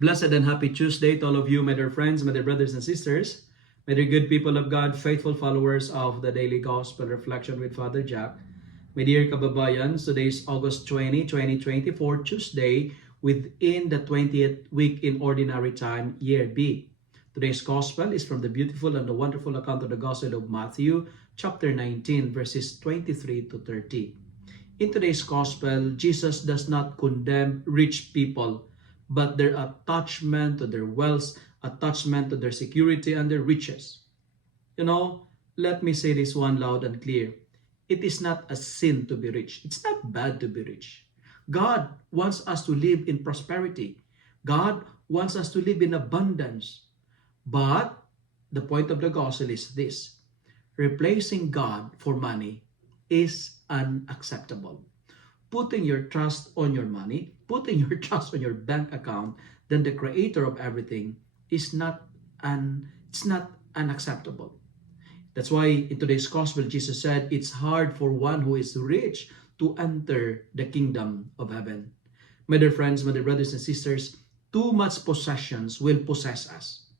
Blessed and happy Tuesday to all of you, my dear friends, my dear brothers and sisters, my dear good people of God, faithful followers of the Daily Gospel Reflection with Father Jack. My dear kababayans, today is August 20, 2024, Tuesday, within the 20th week in Ordinary Time, Year B. Today's Gospel is from the beautiful and the wonderful account of the Gospel of Matthew, chapter 19, verses 23 to 30. In today's Gospel, Jesus does not condemn rich people, but their attachment to their wealth, attachment to their security and their riches. Let me say this one loud and clear. It is not a sin to be rich. It's not bad to be rich. God wants us to live in prosperity. God wants us to live in abundance. But the point of the gospel is this: replacing God for money is unacceptable. Putting your trust on your money, putting your trust on your bank account, then the creator of everything is not unacceptable. That's why in today's gospel, Jesus said it's hard for one who is rich to enter the kingdom of heaven. My dear friends, my dear brothers and sisters, too much possessions will possess us.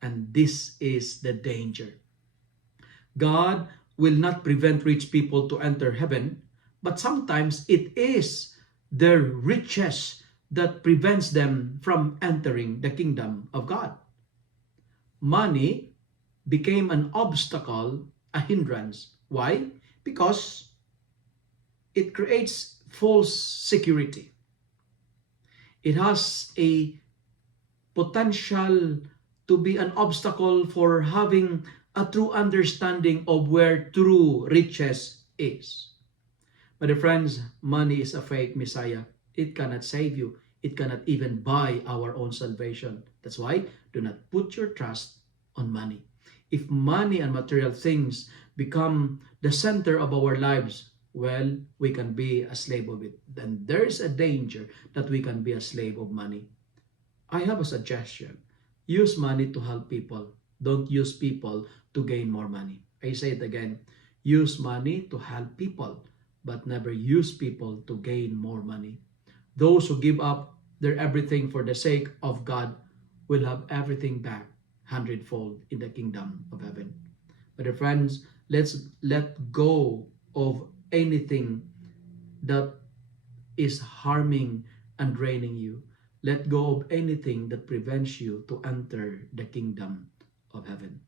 And this is the danger. God will not prevent rich people to enter heaven, but sometimes it is their riches that prevents them from entering the kingdom of God. Money became an obstacle, a hindrance. Why? Because it creates false security. It has a potential to be an obstacle for having a true understanding of where true riches is. My dear friends, money is a fake Messiah. It cannot save you. It cannot even buy our own salvation. That's why do not put your trust on money. If money and material things become the center of our lives, well, we can be a slave of it. Then there is a danger that we can be a slave of money. I have a suggestion. Use money to help people. Don't use people to gain more money. I say it again. Use money to help people, but never use people to gain more money. Those who give up their everything for the sake of God will have everything back hundredfold in the kingdom of heaven. But dear friends, let's let go of anything that is harming and draining you. Let go of anything that prevents you to enter the kingdom of heaven.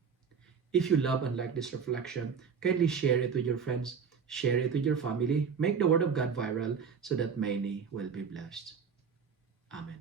If you love and like this reflection, kindly share it with your friends, share it with your family, make the word of God viral so that many will be blessed. Amen.